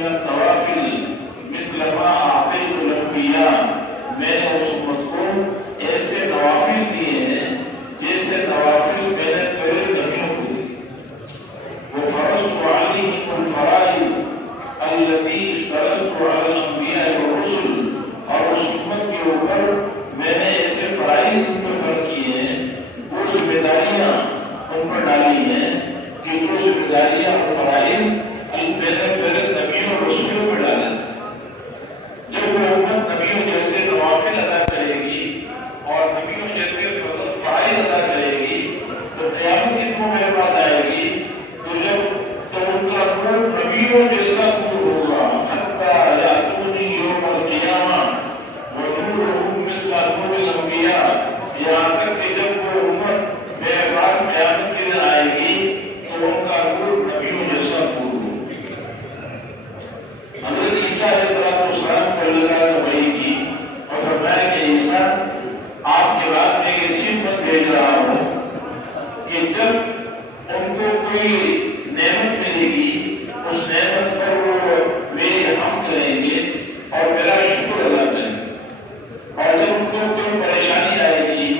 من النوافل مثل ما اعطيت الانبیاء، میں نے اس امت کو ایسے نوافل دیے ہیں جیسے نوافل میں نے پہلے نبیوں کو دیے۔ وفرضت علیہم الفرائض التي اشترطت علی الانبیاء والرسل، اور اس امت کے اوپر میں نے ایسے فرائض ان پر فرض کیے ہیں، وہ ذمہ داریاں ان پر ڈالی ہیں کہ جو ذمہ داریاں اور فرائض میں نے پہلے نبیوں اور رسولوں پہ ڈالے تھے۔ جب وہ امت نبیوں جیسے نوافل ادا کرے گی اور نبیوں جیسے فرائض ادا کرے گی تو قیامت کے دن میرے پاس آئے گی تو ان کا نور نبیوں جیسا نور ہوگا، حتی یاتونی یوم القیامہ ونورہم مثل نور الانبیاء، یہاں تک کہ جب وہ امت میرے پاس قیامت کے دن آئے گی تو ان کا نور نبیوں جیسا نور ہوگا۔ حضرت عیسیٰ علیہ السلام کو اللہ تعالیٰ نے وحی کی اور فرمایا کہ عیسیٰ آپ کے بعد میں ایسی امت بھیج رہا ہوں کہ جب ان کو کوئی نعمت ملے گی اس نعمت پر وہ میری حمد کریں گے اور میرا شکر ادا کریں گے، اور جب ان کو کوئی پریشانی آئے گی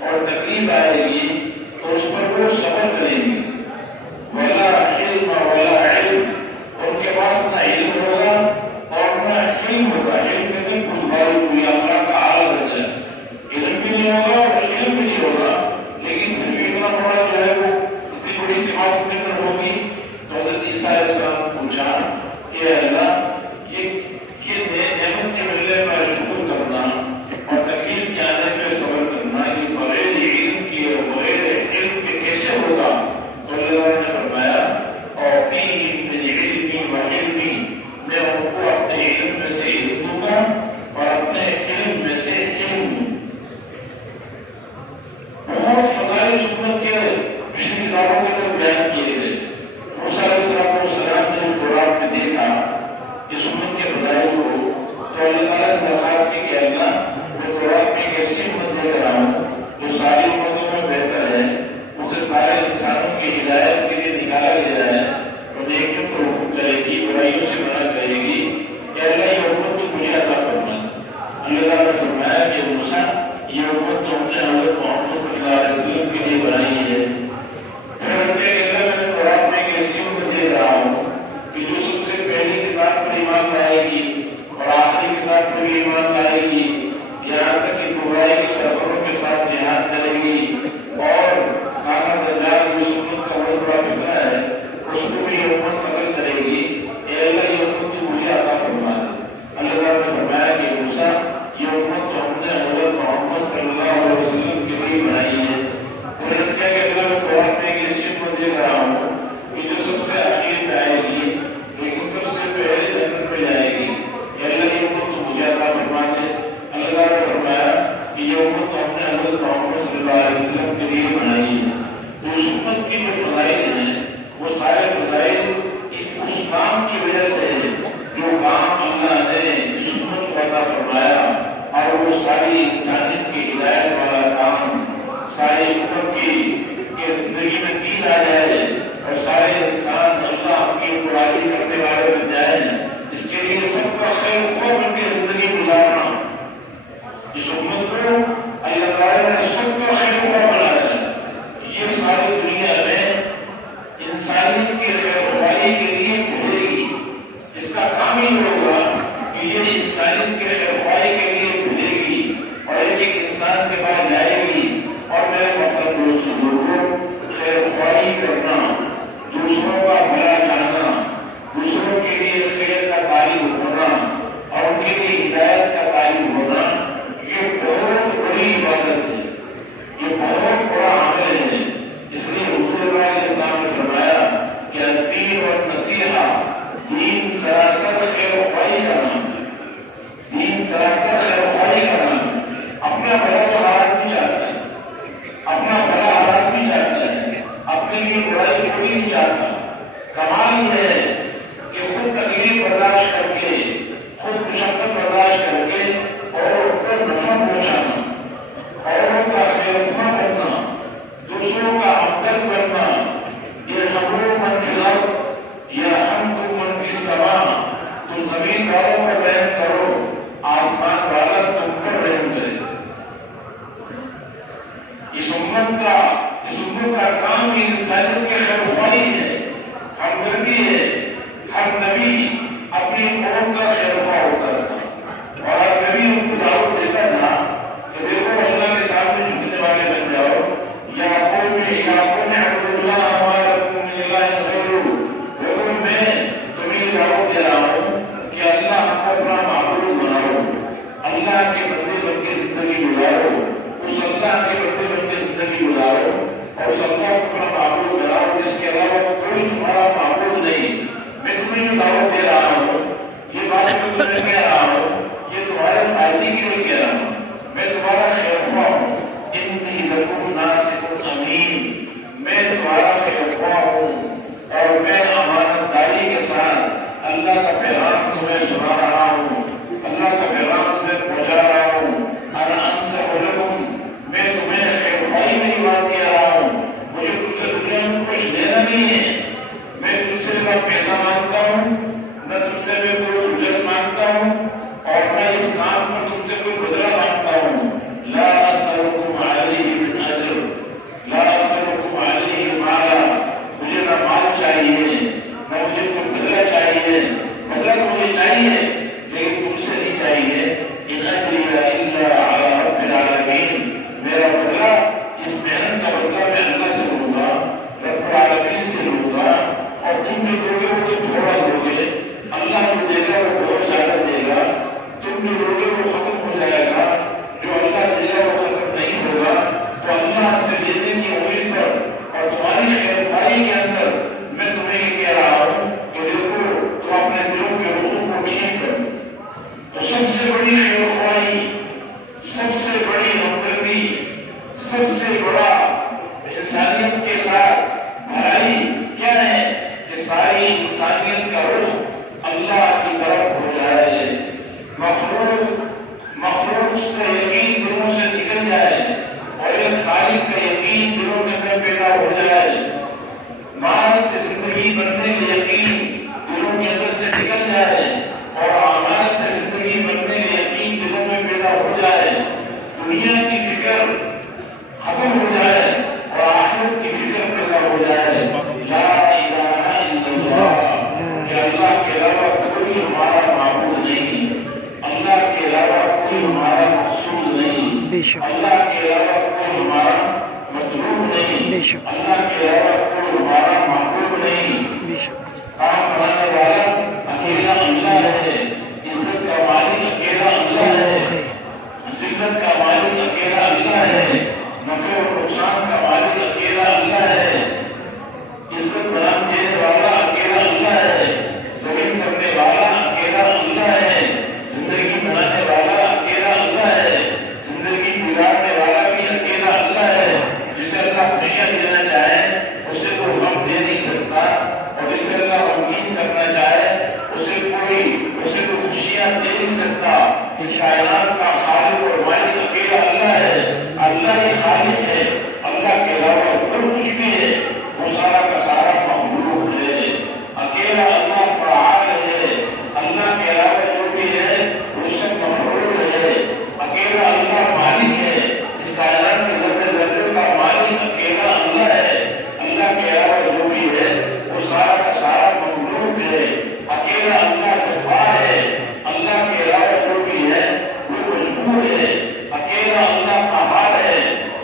اور تکلیف آئے گی تو اس پر وہ صبر کریں گے۔ ولا علم ولا علم، ان کے پاس نہ علم ہوگا اور نہ علم ہوگا، علم کے دن کچھ باری کوئی اخلاق کا اعلیٰ درجہ ہے، علم بھی نہیں ہوگا اور علم بھی نہیں ہوگا، لیکن پھر بھی اتنا بڑا جو ہے وہ اتنی بڑی صفات ان کے اندر ہوگی۔ تو حضرت عیسیٰ علیہ السلام نے پوچھا کہ اللہ یہ نعمت کے ملنے پر شکر کرنا اور تکلیف کے آنے پہ صبر کرنا یہ بغیر علم کے اور بغیر علم کے کیسے ہوگا؟ تو اللہ نے فرمایا اعطیہم من علمی و علمی، میں ان کو اپنے علم میں سے علم دوں گا اور اپنے علم میں سے علم دوں گا۔ بہت فضائل اس امت کے پچھلی کتابوں کے اندر بیان کیے گئے۔ موسیٰ علیہ السلام نے تورات میں دیکھا اس امت کے فضائل کو تو اللہ تعالیٰ سے درخواست کی کہ اللہ میں تورات میں ایک ایسی امت لے کر آؤں جو ساری امتوں میں بہتر ہے، اسے سارے انسانوں کی ہدایت کے لیے نکالا گیا ہے اور نیکیوں کو حکم کرے گی، برائیوں سے منع کرے گی، کہ اللہ یہ امت تو مجھے عطا فرما۔ اللہ تعالیٰ نے فرمایا کہ موسیٰ یہ امت تو ہم نے حضرت محمد صلی اللہ علیہ وسلم کے لیے بنائی ہے۔ پھر اس نے کہ اللہ میں تورات میں ایک ایسی امت دے رہا ہوں کہ جو سب سے پہلی کتاب پر ایمان لائے گی اور آخری کتاب پر بھی ایمان لائے گی، یہاں تک کہ قبائل کے سربراہوں کے ساتھ جہاد کرے گی، اور کانا دجال جو سنت کا بہت بڑا فتنہ ہے اس کو بھی یہ امت قتل کرے گی۔ اے اللہ یہ امت تو مجھے عطا فرما دے۔ اللہ تعالیٰ نے فرمایا کہ موسیٰ یہ امت تو ہم نے حضرت محمد صلی اللہ علیہ وسلم کے لیے بنائی ہے۔ اور اس کے اللہ میں تورات میں ایک ایسی امت دیکھ رہا ہوں کہ جو سب سے اخیر میں آئے گی لیکن سب سے پہلے جنت میں جائے گی۔ اے اللہ یہ امت تو مجھے عطا فرما دے۔ اللہ تعالیٰ نے فرمایا کہ یہ امت تو ہم نے حضرت محمد صلی اللہ علیہ وسلم کے لیے بنائی ہے۔ تو اس امت کی جو فضائل ہیں وہ سارے فضائل اس کام کی وجہ سے ہے جو کام اللہ نے اس امت کو عطا فرمایا، اور وہ ساری انسانیت کی ہدایت والا کام ساری امت کی زندگی میں دین آ جائے اور سارے انسان اللہ کی راضی کرنے والے بن جائیں، اس کے لیے سب کا خیر خواہ بن کے زندگی گزارنا۔ اس امت کو اللہ تعالیٰ نے سب کا خیر خواہ بنایا ہے۔ یہ ساری دنیا میں انسانیت کی خیر خواہی کے لیے بھیجے گی، اس کا کام ہی ہوگا کہ یہ انسانیت کے خیر خواہی کے لیے بھیجے گی اور ایک انسان کے پاس جائے گی اور میرے محترم دوستوں خیر خواہی کرنا، دوسروں کا بھلا چاہنا، دوسروں کے لیے خیر کا طالب ہونا اور ان کے لیے ہدایت کا طالب ہونا، یہ بہت بڑی عبادت ہے، یہ بہت بڑا عمل ہے۔ اس لیے حضور علیہ السلام نے فرمایا کہ الدین والنصیحہ، دین سراسر خیر خواہی کا نام ہے، دین جو میں کہہ رہا ہوں یہ تمہارے فائدے کے لیے کہہ رہا ہوں، میں تمہارا خیرخواہ ہوں، انی لکم ناصح امین، میں تمہارا خیرخواہ ہوں اور میں امانت داری کے ساتھ اللہ کا پیغام تمہیں سنا رہا ہوں، اللہ کا پیغام تمہیں پہنچا رہا ہوں۔ انا انصح لکم، میں تمہیں خیرخواہی میں ہی بات کہہ رہا ہوں، مجھے تم سے دنیا میں کچھ لینا نہیں ہے، میں تم سے نہ پیسہ مانگتا ہوں، نہ تم سے میں کوئی اجرت مانگتا ہوں، اور نہ اس کام پر تم سے کوئی بدلہ مانگتا ہوں۔ لا اسألکم علیہ من اجر، لا اسألکم علیہ مالا، مجھے نہ مال چاہیے نہ مجھے کوئی بدلہ چاہیے، بدلہ تو مجھے چاہیے لیکن تم سے نہیں چاہیے۔ ان اجری الا علی رب العالمین، میرا بدلہ، اس محنت کا بدلہ میں اللہ سے لوں گا، رب العالمین سے لوں گا، اور تم جو لوگے وہ تو تھوڑا لوگے، اللہ جو دے گا وہ بہت زیادہ دے گا، تم جو لوگے وہ ختم ہو جائے گا، جو اللہ دے گا وہ ختم نہیں ہوگا۔ تو اللہ سے لینے کی امید پر اور تمہاری خیرخواہی کے اندر میں تمہیں یہ کہہ رہا ہوں کہ دیکھو تم اپنے دلوں کے رسوم کو ٹھیک کرو۔ تو سب سے بڑی خیرخواہی، سب سے بڑی ہمدردی، سب سے بڑا انسانیت کے ساتھ بھلائی کیا ہے کہ ساری انسانیت کا رخ اللہ کی طرف ہو جائے، مخلوق کا یقین دلوں سے نکل جائے اور ایک خالق کا یقین دلوں کے اندر پیدا ہو جائے، مال سے زندگی بننے کا یقین دلوں کے اندر سے نکل جائے اور اعمال سے زندگی بننے کا یقین دلوں میں پیدا ہو جائے، دنیا کی فکر ختم ہو جائے اور آخرت کی فکر پیدا ہو جائے۔ لا الہ الا اللہ، کہ اللہ کے علاوہ کوئی ہمارا معبود نہیں، اللہ کے علاوہ کوئی ہمارا مقصود نہیں، اللہ کے علاوہ کوئی ہمارا مطلوب نہیں، اللہ کے علاوہ کوئی ہمارا محبوب نہیں۔ کام بنانے والا اکیلا اللہ ہے، عزت کا مالک اکیلا اللہ ہے، ذلت کا مالک اکیلا اللہ ہے، نفع اور نقصان کا مالک اکیلا اللہ ہے، عزت برام دینے والا اکیلا اللہ ہے، زمین کرنے والا اکیلا اللہ ہے، زندگی بنانے والا اکیلا اللہ ہے، زندگی بگاڑنے والا بھی اکیلا اللہ ہے۔ جسے اللہ خوشیاں دینا چاہے اسے کوئی غم دے نہیں سکتا، اور جسے اللہ غمگین کرنا چاہے اسے کوئی خوشیاں دے نہیں سکتا۔ اس کائنات کا خالق اور مالک اکیلا اللہ ہے، اللہ ہی خالق ہے، اللہ کے علاوہ جو کچھ بھی ہے وہ سارا کا سارا مخلوق ہے، اکیلا اللہ فعال ہے، اللہ کے علاوہ جو بھی ہے وہ سب مفعول ہے، اکیلا اللہ مالک ہے، اس کائنات کے ذرے ذرے کا مالک اکیلا اللہ ہے، اللہ کے علاوہ جو بھی ہے وہ سارا کا سارا مملوک ہے، اکیلا اللہ جبار ہے، اللہ کے علاوہ جو بھی ہے وہ مجبور ہے، اکیلا اللہ قہار ہے،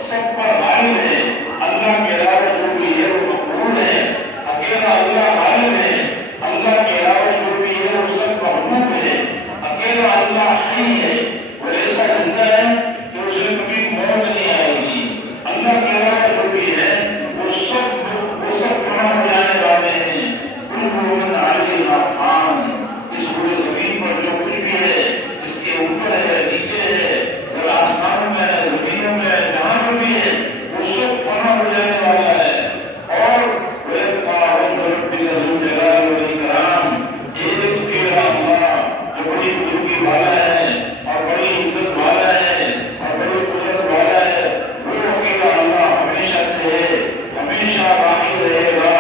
سب پر غالب ہے، اللہ کے علاوہ جو بھی ہے وہ مقبول ہے، اکیلا اللہ غالب ہے، اللہ کے علاوہ جو بھی ہے وہ سب محبوب ہے، اکیلا اللہ حی ہے، وہ ایسا زندہ ہے کہ اسے کبھی موت نہیں آئے گی، اللہ کے علاوہ جو بھی ہے وہ سب فنا ہو جانے والے ہیں، کل من علیہا فان، اس پورے زمین پر جو کچھ بھی ہے اس کے اوپر ہے، نیچے ہے، ذرا آسمانوں میں ہے، زمینوں میں ہے، جہاں پر بھی ہے وہ سب فنا ہو جانے والا ہے۔ اور وَيَبْقَى وَجْهُ رَبِّكَ ذُو الْجَلَالِ وَالْإِكْرَامِ، ایک اکیلا اللہ جو بڑی بزرگی والا ہے اور بڑی عزت والا ہے اور بڑی قدرت والا ہے، وہ اکیلا اللہ ہمیشہ سے ہے، ہمیشہ باقی رہے گا۔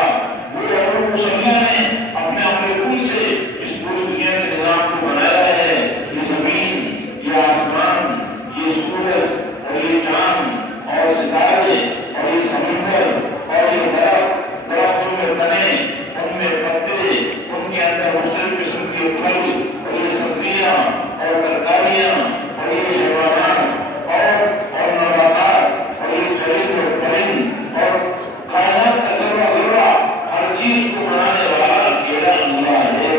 وہ رب مسلح نے اپنے کل سے اس پوری دنیا کے نظام کو بنایا ہے، یہ زمین، یہ آسمان، یہ سورج اور یہ چاند اور ستارے اور یہ سمندر اور یہ درختوں میں تنے، ان میں پتے، ان کے اندر مختلف قسم کے پھل اور یہ سبزیاں اور ترکاریاں اور یہ حیوانات اور نباتات اور یہ چرند اور پرند اور کائنات کا ذرہ ذرہ، ہر چیز کو بنانے والا اکیلا اللہ ہے۔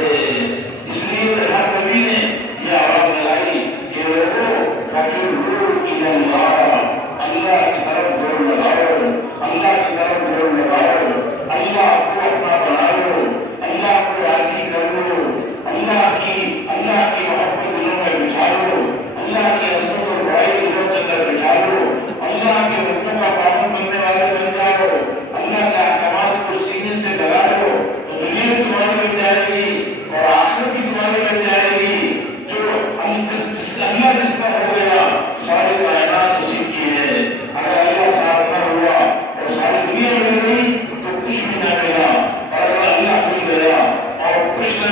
اس لیے ہر نبی نے یہ آواز لگائی کہ لوگوں فَفِرُّوا إِلَى اللَّهِ، اللہ کی طرف دوڑ لگاؤ، اللہ کی طرف دوڑ لگاؤ، اللہ کو اپنا بنا لو، اللہ کو راضی کر لو، اللہ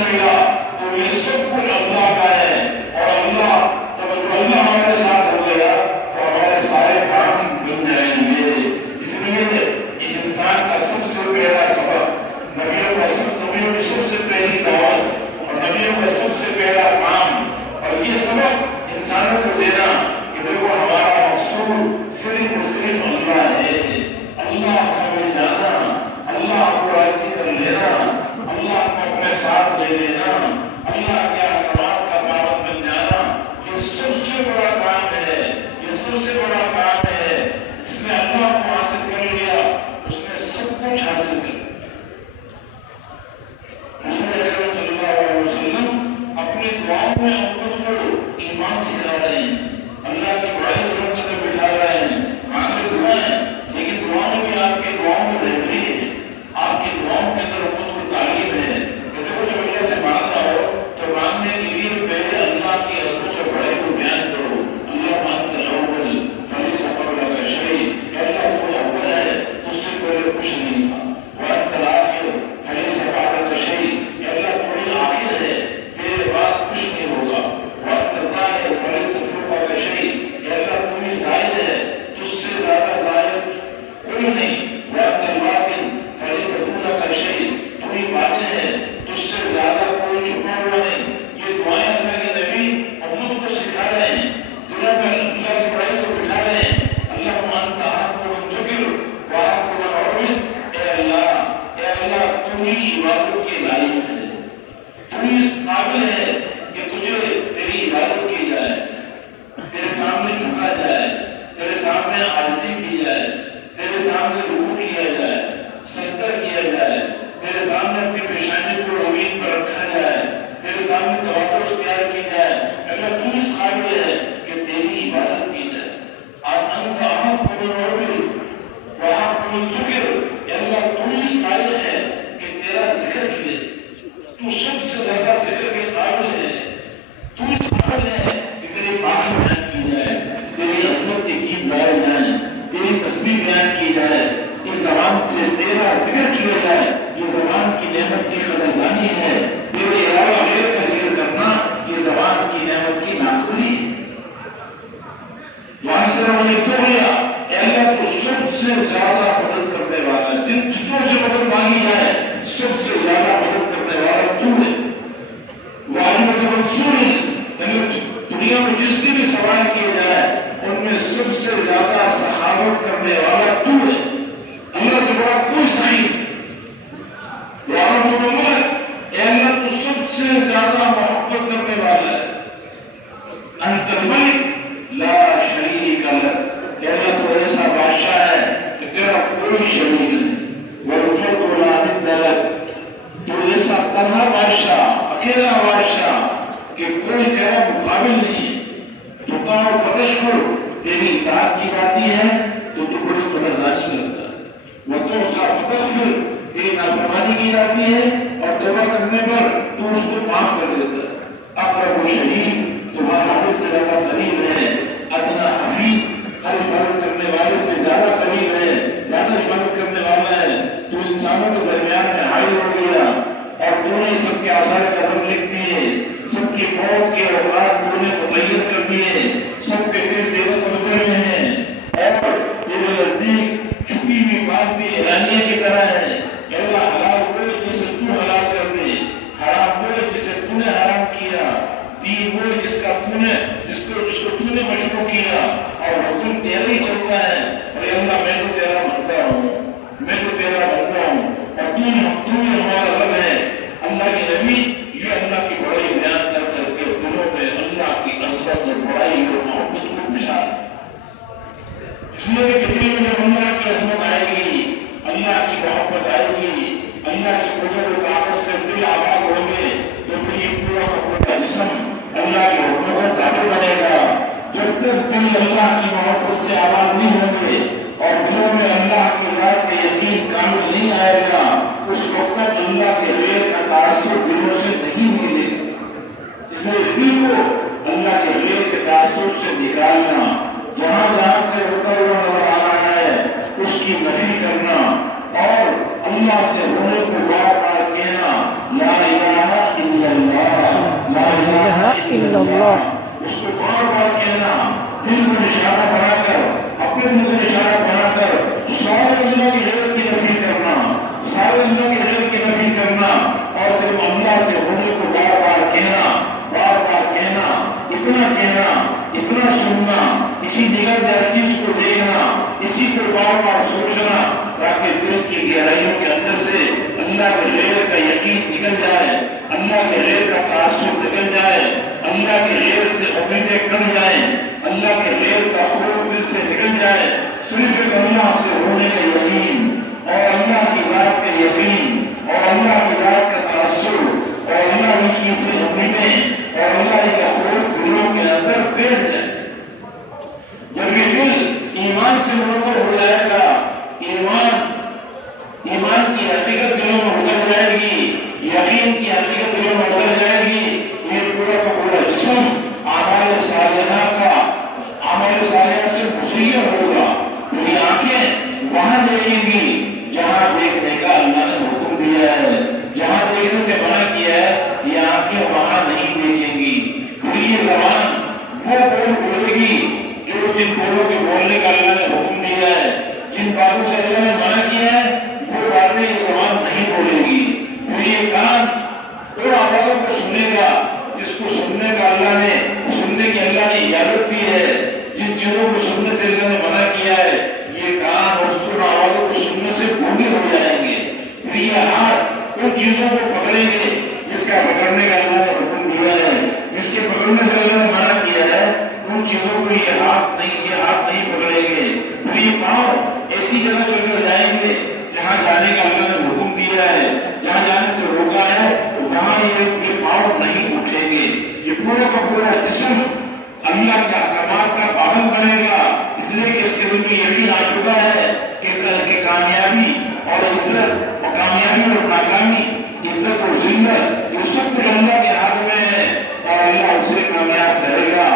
بنے گا تو یہ سب کچھ اللہ کا ہے، اور اللہ جب اللہ ہمارے ساتھ ہو گیا تو ہمارے سارے کام بن جائیں گے۔ اس لیے اس انسان کا سب سے پہلا سبق نبیوں کی سب سے پہلی دعوت اور نبیوں کا سب سے پہلا کام، اور یہ سبق انسانوں کو دینا کہ دیکھو ہمارا مقصود صرف اور صرف اللہ ہے، اللہ کا مل جانا، اللہ کو راضی کر لینا، اللہ کو اپنے ساتھ لے لینا، اللہ کے احکامات کا پابند بن جانا، یہ سب سے بڑا کام ہے، یہ سب سے بڑا کام ہے۔ جس نے اللہ کو حاصل کر لیا اس نے سب کچھ حاصل کر لیا۔ رسول اکرم صلی اللہ علیہ وسلم اپنی دعاؤں میں امت کو ایمان سکھا رہے ہیں، اللہ کی بڑائی ضرورت کر بٹھا رہے ہیں، مانگے دعائیں، لیکن دعاؤں میں آپ کی دعاؤں میں رہبری ہے، آپ کی دعاؤں کے اندر امت کو تعلیم ہے کہ دیکھو جب اللہ سے مانگنا ہو تو مانگنے کے لیے پہلے اللہ کی عظمت اور بڑائی کو بیان کرو۔ اللہ انت الاول فلیس قبلک شیء، اللہ تو اول ہے، تجھ سے پہلے کچھ نہیں تھا، وانت الاخر فلیس بعدک شیء، اللہ تو ہی آخر ہے، تیرے بعد کچھ نہیں ہوگا، وانت الظاہر فلیس فوقک شیء، اللہ تو ہی ظاہر ہے، تجھ سے زیادہ ظاہر کوئی نہیں، وانت الباطن فلیس دونک شیء، تو ہی باطن ہے، تجھ سے زیادہ کوئی چھپا ہوا نہیں۔ یہ دعائیں اللہ کے نبی امت کو سکھا رہے ہیں، دلوں میں اللہ کی بڑائی کو بٹھا رہے ہیں۔ اللہم انت احق من ذکر واحق من عبد، اے اللہ تو ہی عبادت کے لائق ہے، تو ہی اس قابل ہے کہ تجھے تیری عبادت کی جائے، تیرے سامنے جھکا جائے، تیرے سامنے عاجزی کی جائے، تیرے سامنے رکوع کیا جائے، سجدہ کیا جائے، تیرے سامنے اپنی پیشانی کو زمین پر رکھا جائے، تیرے سامنے تواضع اختیار کی جائے۔ اللہ تو اس قابل ہے کہ تیری عبادت کی جائے۔ انت احق من عبد واحق من ذکر، اللہ تو اس قابل ہے کہ تیرا ذکر کیے، تو سب سے زیادہ ذکر کے قابل ہے، تو اس قابل ہے کہ تیری بات بیان کی جائے، تیری عظمت کے گیت گائے جائیں، تیری تسبیح بیان کی جائے، اس زبان سے تیرا ذکر کیا جائے۔ یہ زبان کی نعمت کی قدردانی ہے، تیرے علاوہ غیر کا ذکر کرنا یہ زبان کی نعمت کی ناخولی ہے۔ وہاں سے انہوں نے تو لیا، اے اللہ تو سب سے زیادہ مدد کرنے والا ہے، جن جتوں سے مدد مانگی جائے سب سے زیادہ مدد کرنے والا تو ہے۔ وعلمت منصور، دنیا میں جس سے بھی سوال کیا جائے ان میں سب سے زیادہ سخاوت کرنے والا تو ہے، اللہ سے بڑا کوئی سائی نہیں۔ اے اللہ تو سب سے زیادہ محبت کرنے والا ہے۔ انت الملک لا شریک لک، اے اللہ تو ایسا بادشاہ ہے کہ تیرا کوئی شریک نہیں، والفرد لا ند لک، تو ایسا تنہا بادشاہ، اکیلا بادشاہ کہ کوئی تیرا مقابل نہیں ہے۔ تو کہا فتشکر، تیری اطاعت کی جاتی ہے تو تو بڑی قدردانی کرتا ہے، وتعصى فتغفر، تیری نافرمانی کی جاتی ہے اور توبہ کرنے پر تو اس کو معاف کر دیتا ہے۔ اقرب شدید، تمہارا حافظ سے زیادہ قریب ہے، ادنا حفیظ، ہر حفاظت کرنے والے سے زیادہ قریب ہے، زیادہ حفاظت کرنے والا ہے۔ تو انسانوں کے درمیان میں حائل ہو گیا اور تو نے سب کے آثار قدم لکھ دیے، سب کی موت کے اوقات تو نے متعین کر دیے، سب کے دل تیرے نظر میں ہیں اور تیرے نزدیک چھپی ہوئی بات بھی اعلانیہ کی طرح ہے۔ اللہ حلال ہوئے جسے تو حلال کر دے، حرام ہوئے جسے تو نے حرام کیا، دین ہوئے جس کو تو نے مشروع کیا، اور حکم تیرا ہی چلتا ہے۔ اور اللہ میں تو تیرا بندہ ہوں، میں تو تیرا بندہ ہوں، اور تو ہی ہمارا رب ہے۔ اللہ کے نبی یہ اللہ کی بڑائی بیان کر کر کے دلوں میں اللہ کی عظمت اور بڑائی اور محبت کو بشار، اس لیے کہ دل میں جب اللہ کی عظمت آئے گی، اللہ کی محبت آئے گی، اللہ کی قدرت و طاقت سے دل آباد ہوں گے، تو پھر یہ پورا کا پورا جسم اللہ کے حکم کا تابع بنے گا۔ جب تک دل اللہ کی محبت سے آباد نہیں ہوں گے اور دلوں میں اللہ کی ذات کا یقین کامل نہیں آئے گا، اس وقت تک اللہ کے غیر کا تعصب دلوں سے نہیں ملے گا۔ اس لیے دل کو اللہ کے غیر کے تعصب سے نکالنا، جہاں سے ہوتا ہوا نظر آ رہا ہے اس کی نفی کرنا، اور اللہ سے ہونے کو بار بار کہنا لا الہ الا الا اللہ، اس کو بار بار کہنا، دل کو نشانہ بنا کر، اپنے دل کو نشانہ بنا کر سارے اللہ کی غیرت کی نفی کرنا، سارے اللہ کی غیرت کی نفی کرنا، اور صرف اللہ سے ہونے کو بار بار کہنا، بار بار کہنا، اتنا سننا، اسی نگاہ سے ہر چیز کو دیکھنا، اسی کو بار بار سوچنا، تاکہ دل کی گہرائیوں کے اندر سے اللہ کے غیر کا یقین نکل جائے، اللہ کے غیر کا تعصب نکل جائے، اللہ کے غیر سے امیدیں کٹ جائیں، اللہ کے غیر کا خوف دل سے نکل جائے، صرف ایک اللہ سے ہونے کا یقین، اور اللہ کی ذات کا یقین، اور اللہ کی ذات کا تعصب، اور اللہ کی سے امیدیں، اور اللہ کا خوف دلوں کے اندر بیٹھ جائے۔ جب یہ دل ایمان سے منور ہو جائے گا، ایمان کی حقیقت دلوں میں اتر جائے گی، یقین کی حقیقت دلوں میں اتر جائے گی، یہ پورا کا پورا جسم اعمال صالحہ سے مسیر ہوگا، تو یہ آنکھیں وہاں دیکھیں گی جہاں دیکھنے کا اللہ نے حکم دیا ہے، جہاں دیکھنے سے منع کیا ہے یہ آنکھیں وہاں نہیں دیکھیں گی، پھر یہ زبان وہ بول بولے گی جو جن بولوں کے بولنے کا اللہ نے حکم دیا ہے، جن باتوں سے اللہ نے منع کیا ہے وہ باتیں یہ زبان نہیں بولے گی، پھر یہ کان ان آوازوں کو سنے گا جس کو سننے کا اللہ نے سننے کی اللہ نے اجازت دی ہے، جن چیزوں کو سننے سے اللہ نے منع کیا ہے یہ کان اس ان آوازوں کو سننے سے گونگے ہو جائیں گے، پھر یہ ہاتھ ان چیزوں کو پکڑیں گے جس کا پکڑنے کا اللہ نے حکم دیا ہے، جس کے پکڑنے سے اللہ نے منع کیا ہے ان چیزوں کو یہ ہاتھ نہیں پکڑیں گے، پھر یہ پاؤں ایسی جگہ چل کر جائیں گے جہاں جانے کا اللہ نے حکم دیا ہے، جہاں جانے سے روکا ہے وہاں یہ پاؤں نہیں اٹھیں گے، یہ پورا کا پورا جسم اللہ کے احکامات کا پابند بنے گا، اس لیے کہ اس کے دل میں یقین آ چکا ہے کہ کامیابی اور عزت اور کامیابی اور ناکامی، عزت اور ذلت یہ سب کچھ اللہ کے ہاتھ میں ہے، اور اللہ اسے کامیاب کرے گا،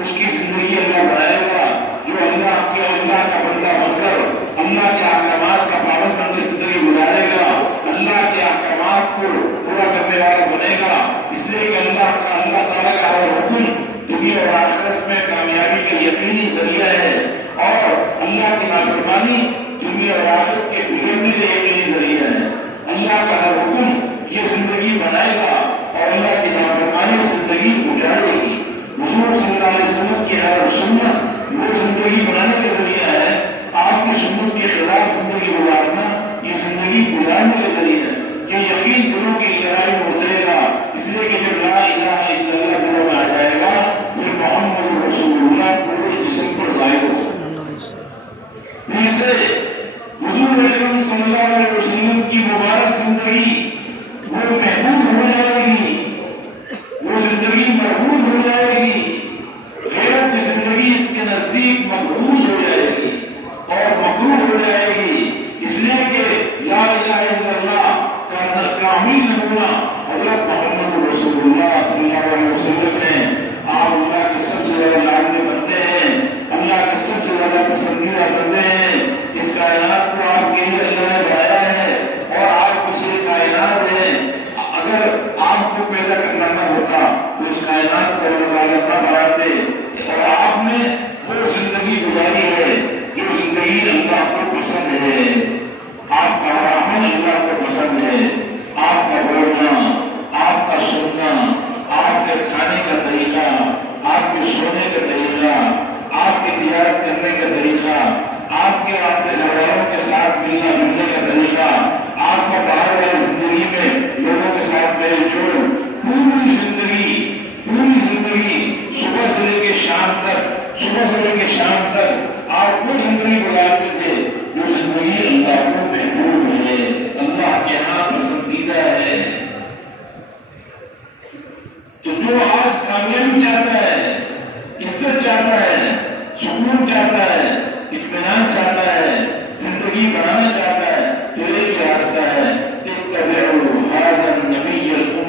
اس کی زندگی اللہ بنائے گا، جو اللہ کا بندہ بن کر اللہ کے احکامات کا پابند بن کے زندگی گزارے گا، اللہ کے احکامات کو پورا کرنے والا بنے گا، اس لیے کہ اللہ تعالیٰ کا ہر حکم دنیا اور آخرت میں کامیابی کا یقینی ذریعہ ہے، اور اللہ کی نافرمانی دنیا اور آخرت کے بگڑنے کا یقینی ذریعہ ہے، اللہ کا ہر حکم یہ زندگی بنائے گا اور اللہ کی نافرمانی زندگی گزارے گی، حضور صلی اللہ علیہ وسلم کی ہر سنت وہ زندگی بنانے کا ذریعہ ہے، آپ کی سنت کے خلاف زندگی گزارنا یہ زندگی گزارنے کا ذریعہ ہے، یہ یقین دلوں کی گہرائی میں اترے گا، اس لیے کہ جب لا الہ الا اللہ دلوں میں آ جائے گا پھر محمد رسول اللہ پورے جسم پر ظاہر ہوگا، جیسے حضور اکرم صلی اللہ علیہ وسلم کی مبارک زندگی وہ محبوب ہو جائے گی، وہ زندگی محبوب ہو جائے گی، غیرت کی زندگی اس کے نزدیک مقبول ہو جائے گی اور مقبول ہو جائے گی، اس لیے کہ لا الہ الا اللہ کا کامل نمونہ حضرت محمد رسول اللہ صلی اللہ علیہ وسلم نے، آپ اللہ کے سب سے زیادہ لاڈلے بنتے ہیں، اللہ کے سب سے زیادہ پسندیدہ بنتے ہیں، اس کائنات کو آپ کے لیے اللہ نے بنایا ہے اور آپ کچھ کائنات ہے، اگر آپ کو پیدا کرنا نہ ہوتا تو اس کائنات کو اللہ تعالیٰ نہ بناتے، اور آپ نے وہ زندگی گزاری ہے جو زندگی اللہ کو پسند ہے، آپ کا عمل اللہ کو پسند ہے، آپ کا بولنا، آپ کا سننا، آپ کے کھانے کا طریقہ، آپ کے سونے کا طریقہ، آپ کی تجارت کرنے کا طریقہ، آپ کے گھر والوں کے ساتھ ملنا جلنے کا طریقہ، آپ کا باہر والی زندگی میں لوگوں کے ساتھ میل جول، پوری زندگی صبح سے لے کے شام تک آپ وہ زندگی گزارتے تھے جو زندگی اللہ کو محبوب ہے، اللہ کے یہاں پسندیدہ ہے، تو جو آج کامیابی چاہتا ہے، عزت چاہتا ہے، سکون چاہتا ہے، اطمینان چاہتا